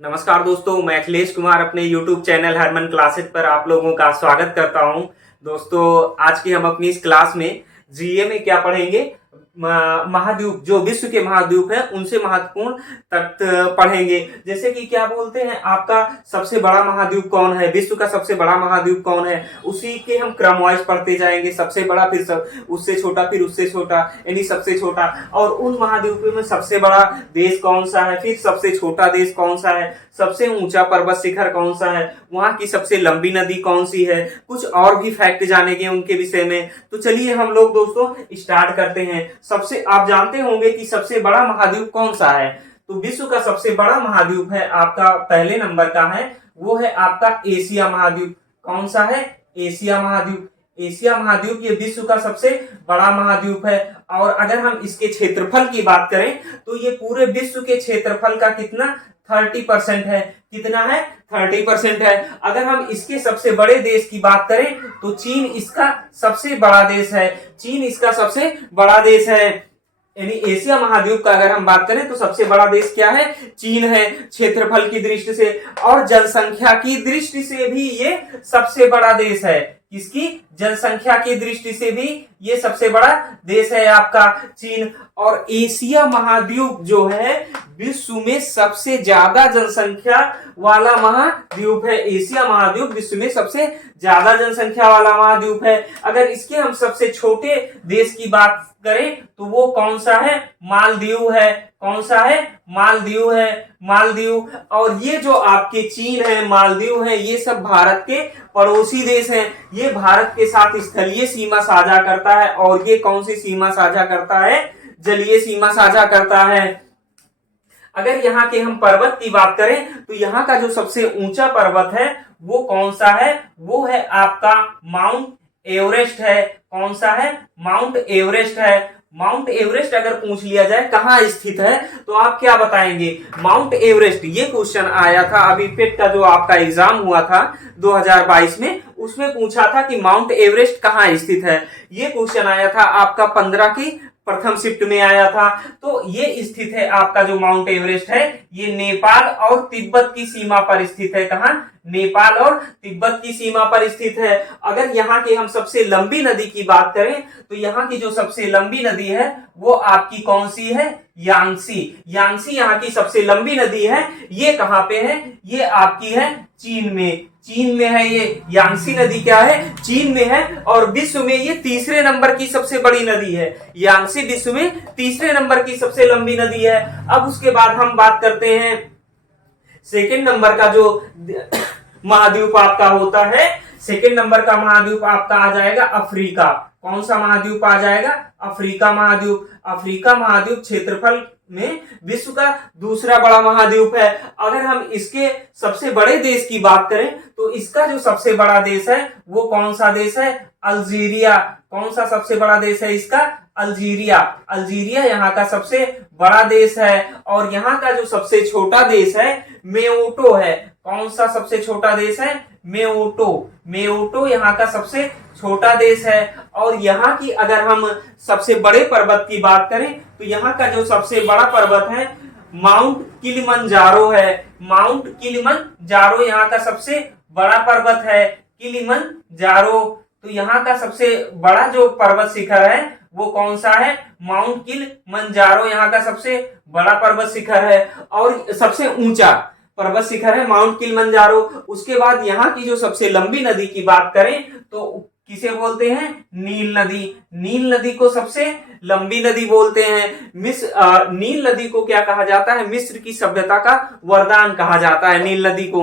नमस्कार दोस्तों, मैं अखिलेश कुमार अपने YouTube चैनल हरमन क्लासेस पर आप लोगों का स्वागत करता हूं। दोस्तों, आज की हम अपनी इस क्लास में जीए में क्या पढ़ेंगे, महाद्वीप, जो विश्व के महाद्वीप है उनसे महत्वपूर्ण तथ्य पढ़ेंगे। जैसे कि क्या बोलते हैं, आपका सबसे बड़ा महाद्वीप कौन है, विश्व का सबसे बड़ा महाद्वीप कौन है, उसी के हम क्रम वाइज पढ़ते जाएंगे। सबसे बड़ा, फिर उससे छोटा, फिर उससे छोटा, यानी सबसे छोटा। और उन महाद्वीपों में सबसे बड़ा देश कौन सा है, फिर सबसे छोटा देश कौन सा है, सबसे ऊंचा पर्वत शिखर कौन सा है, वहां की सबसे लंबी नदी कौन सी है, कुछ और भी फैक्ट जानेंगे उनके विषय में। तो चलिए हम लोग दोस्तों स्टार्ट करते हैं। सबसे आप जानते होंगे कि सबसे बड़ा महाद्वीप कौन सा है। तो विश्व का सबसे बड़ा महाद्वीप है आपका, पहले नंबर का है, वो है आपका एशिया महाद्वीप। कौन सा है? एशिया महाद्वीप। एशिया महाद्वीप ये विश्व का सबसे बड़ा महाद्वीप है। और अगर हम इसके क्षेत्रफल की बात करें तो ये पूरे विश्व के क्षेत्रफल का कितना 30% है। कितना है? 30% है। अगर हम इसके सबसे बड़े देश की बात करें तो चीन इसका सबसे बड़ा देश है। चीन इसका सबसे बड़ा देश है। यानी एशिया महाद्वीप का अगर हम बात करें तो सबसे बड़ा देश क्या है? चीन है, क्षेत्रफल की दृष्टि से। और जनसंख्या की दृष्टि से भी ये सबसे बड़ा देश है। किसकी? जनसंख्या की दृष्टि से भी ये सबसे बड़ा देश है आपका चीन। और एशिया महाद्वीप जो है विश्व में सबसे ज्यादा जनसंख्या वाला महाद्वीप है। एशिया महाद्वीप विश्व में सबसे ज्यादा जनसंख्या वाला महाद्वीप है। अगर इसके हम सबसे छोटे देश की बात करें तो वो कौन सा है? मालदीव है। कौन सा है? मालदीव है। मालदीव। और ये जो आपके चीन है, मालदीव है, ये सब भारत के पड़ोसी देश हैं। ये भारत के साथ स्थलीय सीमा साझा करता है। और ये कौन सी सीमा साझा करता है? जलीय सीमा साझा करता है। अगर यहाँ के हम पर्वत की बात करें तो यहाँ का जो सबसे ऊंचा पर्वत है वो कौन सा है? वो है आपका माउंट एवरेस्ट है। कौन सा है? माउंट एवरेस्ट है। माउंट एवरेस्ट अगर पूछ लिया जाए कहाँ स्थित है तो आप क्या बताएंगे? माउंट एवरेस्ट, ये क्वेश्चन आया था अभी पेट का जो आपका एग्जाम हुआ था 2022 में, उसमें पूछा था कि माउंट एवरेस्ट कहाँ स्थित है। ये क्वेश्चन आया था आपका 15 की प्रथम शिफ्ट में आया था। तो ये स्थित है आपका जो माउंट एवरेस्ट है, ये नेपाल और तिब्बत की सीमा पर स्थित है। कहां? नेपाल और तिब्बत की सीमा पर स्थित है। अगर यहाँ की हम सबसे लंबी नदी की बात करें तो यहाँ की जो सबसे लंबी नदी है वो आपकी कौन सी है? यांगसी। यांगसी यहाँ की सबसे लंबी नदी है। ये कहाँ पे है? ये आपकी है चीन में। चीन में है ये यांगसी नदी। क्या है? चीन में है। और विश्व में ये तीसरे नंबर की सबसे बड़ी नदी है। यांगसी विश्व में तीसरे नंबर की सबसे लंबी नदी है। अब उसके बाद हम बात करते हैं सेकंड नंबर का जो महाद्वीप आपका होता है। सेकंड नंबर का महाद्वीप आपका आ जाएगा अफ्रीका। कौन सा महाद्वीप आ जाएगा? अफ्रीका महाद्वीप। अफ्रीका महाद्वीप क्षेत्रफल में विश्व का दूसरा बड़ा महाद्वीप है। अगर हम इसके सबसे बड़े देश की बात करें तो इसका जो सबसे बड़ा देश है वो कौन सा देश है? अल्जीरिया। कौन सा सबसे बड़ा देश है इसका? अल्जीरिया। अल्जीरिया यहाँ का सबसे बड़ा देश है। और यहाँ का जो सबसे छोटा देश है मेओटो है। कौन सा सबसे छोटा देश है? मेओटो। मेओटो यहाँ का सबसे छोटा देश है। और यहाँ की अगर हम सबसे बड़े पर्वत की बात करें तो यहाँ का जो सबसे बड़ा पर्वत है माउंट किलिमंजारो है। माउंट किलिमंजारो यहाँ का सबसे बड़ा पर्वत है। किलिमंजारो। तो यहाँ का सबसे बड़ा जो पर्वत शिखर है वो कौन सा है? माउंट किलिमंजारो यहाँ का सबसे बड़ा पर्वत शिखर है। और सबसे ऊंचा पर्वत शिखर है माउंट किलिमंजारो। उसके बाद यहाँ की जो सबसे लंबी नदी की बात करें तो किसे बोलते हैं? नील नदी। नील नदी को सबसे लंबी नदी बोलते हैं। नील नदी को क्या कहा जाता है? मिस्र की सभ्यता का वरदान कहा जाता है नील नदी को।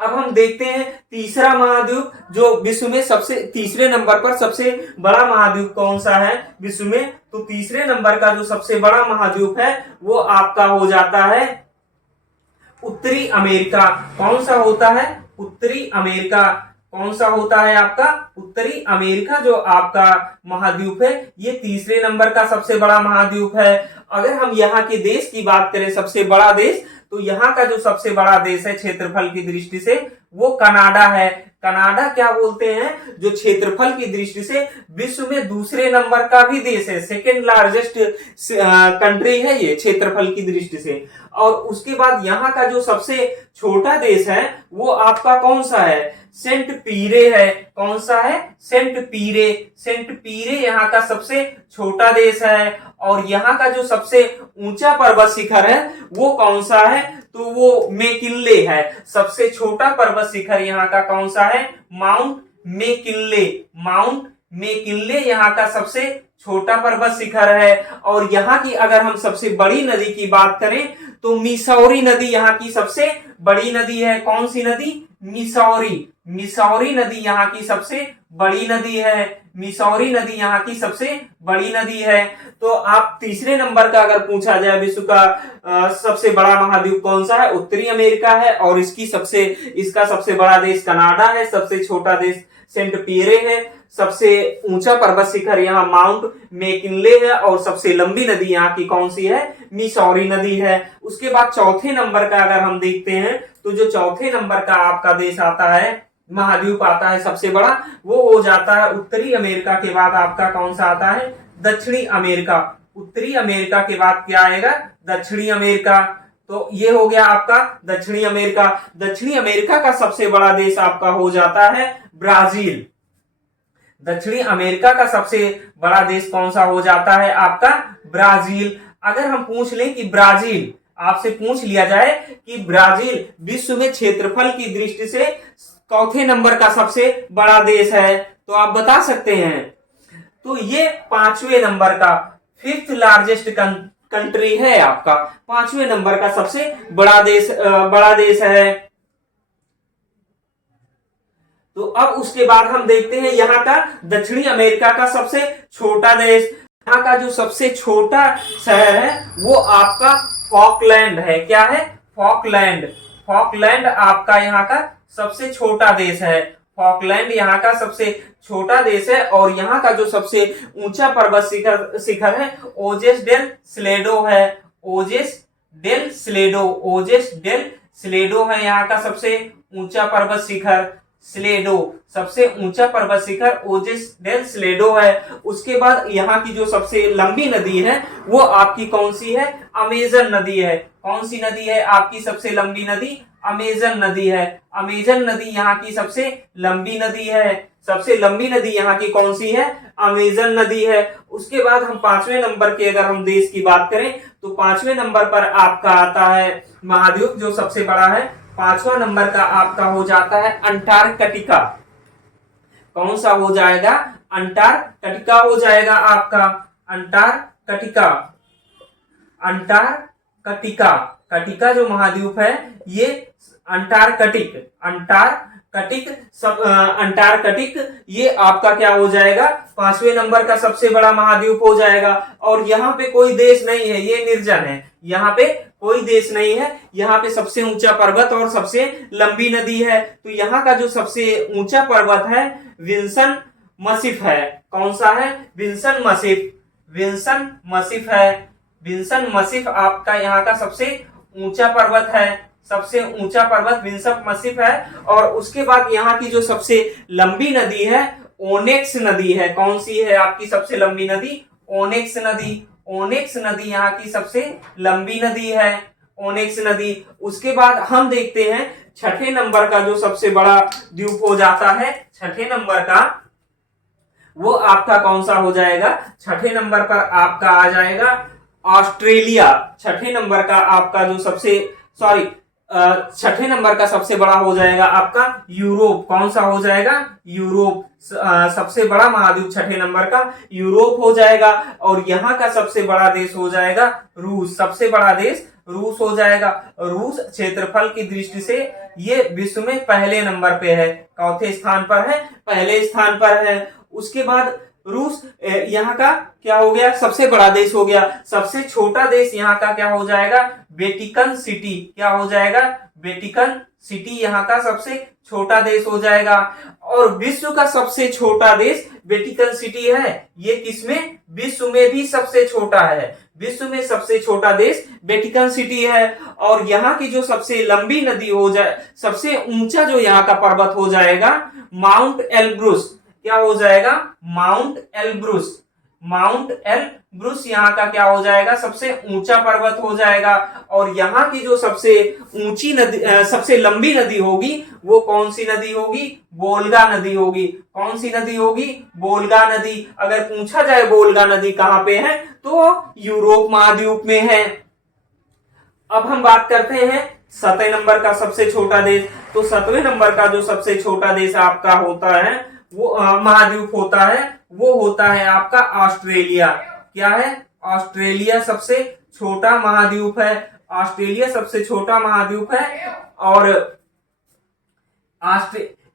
अब हम देखते हैं तीसरा महाद्वीप जो विश्व में सबसे तीसरे नंबर पर सबसे बड़ा महाद्वीप कौन सा है विश्व में। तो तीसरे नंबर का जो सबसे बड़ा महाद्वीप है वो आपका हो जाता है उत्तरी अमेरिका। कौन सा होता है? उत्तरी अमेरिका। कौन सा होता है आपका? उत्तरी अमेरिका जो आपका महाद्वीप है ये तीसरे नंबर का सबसे बड़ा महाद्वीप है। अगर हम यहाँ के देश की बात करें सबसे बड़ा देश तो यहाँ का जो सबसे बड़ा देश है क्षेत्रफल की दृष्टि से वो कनाडा है। कनाडा क्या बोलते हैं, जो क्षेत्रफल की दृष्टि से विश्व में दूसरे नंबर का भी देश है, सेकेंड लार्जेस्ट कंट्री है ये क्षेत्रफल की दृष्टि से। और उसके बाद यहाँ का जो सबसे छोटा देश है वो आपका कौन सा है, सेंट पीरे है। कौन सा है, सेंट पीरे। सेंट पीरे यहाँ का सबसे छोटा देश है। और यहाँ का जो सबसे ऊंचा पर्वत शिखर है वो कौन सा है, तो वो मैकिनले है। सबसे छोटा पर्वत शिखर यहाँ का कौन सा है, माउंट मैकिनले। माउंट मैकिनले यहाँ का सबसे छोटा पर्वत शिखर है। और यहाँ की अगर हम सबसे बड़ी नदी की बात करें तो मिसौरी नदी यहाँ की सबसे बड़ी नदी है। कौन सी नदी, मिसौरी। मिसौरी नदी यहाँ की सबसे बड़ी नदी है। मिसौरी नदी यहाँ की सबसे बड़ी नदी है। तो आप तीसरे नंबर का अगर पूछा जाए विश्व का सबसे बड़ा महाद्वीप कौन सा है, उत्तरी अमेरिका है। और इसका सबसे बड़ा देश कनाडा है। सबसे छोटा देश सेंट पीरे है। सबसे ऊंचा पर्वत शिखर यहाँ माउंट मैकिनले है। और सबसे लंबी नदी यहाँ की कौन सी है, मिसौरी नदी है। उसके बाद चौथे नंबर का अगर हम देखते हैं तो जो चौथे नंबर का आपका देश आता है, महाद्वीप आता है सबसे बड़ा, वो हो जाता है उत्तरी अमेरिका के बाद आपका कौन सा आता है, दक्षिणी अमेरिका। उत्तरी अमेरिका के बाद क्या आएगा, दक्षिणी अमेरिका। तो ये हो गया आपका दक्षिणी अमेरिका। दक्षिणी अमेरिका का सबसे बड़ा देश आपका हो जाता है ब्राजील। दक्षिणी अमेरिका का सबसे बड़ा देश कौन सा हो जाता है, आपका ब्राजील। अगर हम पूछ लें कि ब्राजील, आपसे पूछ लिया जाए कि ब्राजील विश्व में क्षेत्रफल की दृष्टि से चौथे नंबर का सबसे बड़ा देश है, तो आप बता सकते हैं। तो ये पांचवें नंबर का फिफ्थ लार्जेस्ट कंट्री है आपका, पांचवें नंबर का सबसे बड़ा देश है। तो अब उसके बाद हम देखते हैं यहाँ का दक्षिणी अमेरिका का सबसे छोटा देश। यहाँ का जो सबसे छोटा शहर है वो आपका फॉकलैंड है। क्या है, फॉकलैंड। फॉकलैंड आपका यहाँ का सबसे छोटा देश है। फॉकलैंड यहाँ का सबसे छोटा देश है। और यहाँ का जो सबसे ऊंचा पर्वत शिखर है ओजेस डेल स्लेडो है। ओजेस डेल स्लेडो है यहाँ का सबसे ऊंचा पर्वत शिखर। स्लेडो सबसे ऊंचा पर्वत शिखर ओजेस डेल स्लेडो है। उसके बाद यहाँ की जो सबसे लंबी नदी है वो आपकी कौन सी है, अमेजन नदी है। कौन सी नदी है आपकी सबसे लंबी नदी, अमेजन नदी है। अमेजन नदी यहाँ की सबसे लंबी नदी है। सबसे लंबी नदी यहाँ की कौन सी है, अमेजन नदी है। उसके बाद हम पांचवें नंबर के अगर हम देश की बात करें तो पांचवें नंबर पर आपका आता है महाद्वीप जो सबसे बड़ा है। पांचवा नंबर का आपका हो जाता है अंटार्कटिका। कौन सा हो जाएगा, अंटार्कटिका हो जाएगा आपका। अंटार्कटिका कटिका जो महाद्वीप है ये अंटार्कटिक ये आपका क्या हो जाएगा, पांचवें नंबर का सबसे बड़ा महाद्वीप हो जाएगा। और यहाँ पे कोई देश नहीं है, ये निर्जन है, यहाँ पे कोई देश नहीं है। यहाँ पे सबसे ऊंचा पर्वत और सबसे लंबी नदी है। तो यहाँ का जो सबसे ऊंचा पर्वत है विल्सन मसिफ है। कौन सा है, विल्सन मसिफ है। विल्सन मसिफ आपका यहाँ का सबसे ऊंचा पर्वत है। सबसे ऊंचा पर्वत विल्सन मसिफ है। और उसके बाद यहाँ की जो सबसे लंबी नदी है ओनेक्स नदी है। कौन सी है आपकी सबसे लंबी नदी, ओनेक्स नदी यहाँ की सबसे लंबी नदी है, ओनेक्स नदी। उसके बाद हम देखते हैं छठे नंबर का जो सबसे बड़ा द्वीप हो जाता है, छठे नंबर का वो आपका कौन सा हो जाएगा, छठे नंबर पर आपका आ जाएगा ऑस्ट्रेलिया। छठे नंबर का आपका जो छठे नंबर का सबसे बड़ा हो जाएगा आपका यूरोप। कौन सा हो जाएगा, यूरोप। सबसे बड़ा महाद्वीप छठे नंबर का यूरोप हो जाएगा। और यहाँ का सबसे बड़ा देश हो जाएगा रूस। सबसे बड़ा देश रूस हो जाएगा। रूस क्षेत्रफल की दृष्टि से ये विश्व में पहले नंबर पे है, चौथे स्थान पर है, पहले स्थान पर है। उसके बाद रूस यहाँ का क्या हो गया, सबसे बड़ा देश हो गया। सबसे छोटा देश यहाँ का क्या हो जाएगा, वेटिकन सिटी। क्या हो जाएगा, वेटिकन सिटी यहाँ का सबसे छोटा देश हो जाएगा। और विश्व का सबसे छोटा देश वेटिकन सिटी है। ये किसमें, विश्व में भी सबसे छोटा है। विश्व में सबसे छोटा देश वेटिकन सिटी है। और यहाँ की जो सबसे लंबी नदी हो जाए, सबसे ऊंचा जो यहाँ का पर्वत हो जाएगा माउंट एल्ब्रुस। क्या हो जाएगा? Mount Elbrus. माउंट एल्ब्रुस यहाँ का क्या हो जाएगा? सबसे ऊंचा पर्वत हो जाएगा। और यहाँ की जो सबसे ऊंची नदी, सबसे लंबी नदी होगी वो कौन सी नदी होगी? वोल्गा नदी होगी। कौन सी नदी होगी? वोल्गा नदी। अगर पूछा जाए वोल्गा नदी कहाँ पे है तो यूरोप महाद्वीप में है। अब हम बात करते हैं 7वें नंबर का सबसे छोटा देश। तो 7वें नंबर का जो सबसे छोटा देश आपका होता है वो महाद्वीप होता है, वो होता है आपका ऑस्ट्रेलिया। क्या है? ऑस्ट्रेलिया सबसे छोटा महाद्वीप है। ऑस्ट्रेलिया सबसे छोटा महाद्वीप है। और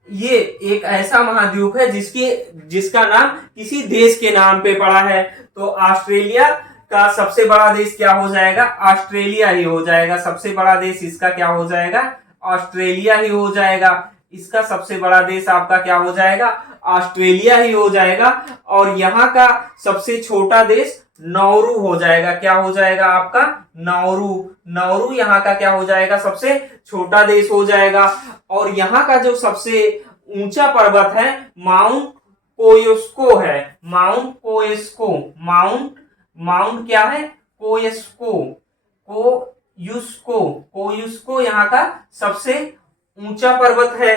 ये एक ऐसा महाद्वीप है जिसका नाम किसी देश के नाम पे पड़ा है। तो ऑस्ट्रेलिया का सबसे बड़ा देश क्या हो जाएगा? ऑस्ट्रेलिया ही हो जाएगा। सबसे बड़ा देश इसका क्या हो जाएगा? ऑस्ट्रेलिया ही हो जाएगा। इसका सबसे बड़ा देश आपका क्या हो जाएगा? ऑस्ट्रेलिया ही हो जाएगा। और यहाँ का सबसे छोटा देश नाउरू हो जाएगा। क्या हो जाएगा आपका? नाउरू। नाउरू यहाँ का क्या हो जाएगा? सबसे छोटा देश हो जाएगा। और यहाँ का जो सबसे ऊंचा पर्वत है माउंट कोयस्को है। माउंट कोयस्को। माउंट क्या है? कोयस्को। कोयुस्को यहाँ का सबसे ऊंचा पर्वत है।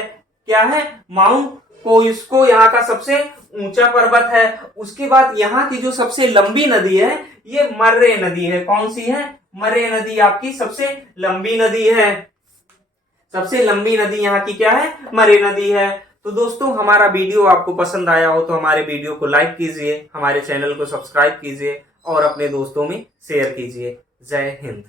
क्या है? माउंट कोयुस्को यहाँ का सबसे ऊंचा पर्वत है। उसके बाद यहाँ की जो सबसे लंबी नदी है ये मर्रे नदी है। कौन सी है? मर्रे नदी आपकी सबसे लंबी नदी है। सबसे लंबी नदी यहाँ की क्या है? मर्रे नदी है। तो दोस्तों हमारा वीडियो आपको पसंद आया हो तो हमारे वीडियो को लाइक कीजिए, हमारे चैनल को सब्सक्राइब कीजिए और अपने दोस्तों में शेयर कीजिए। जय हिंद।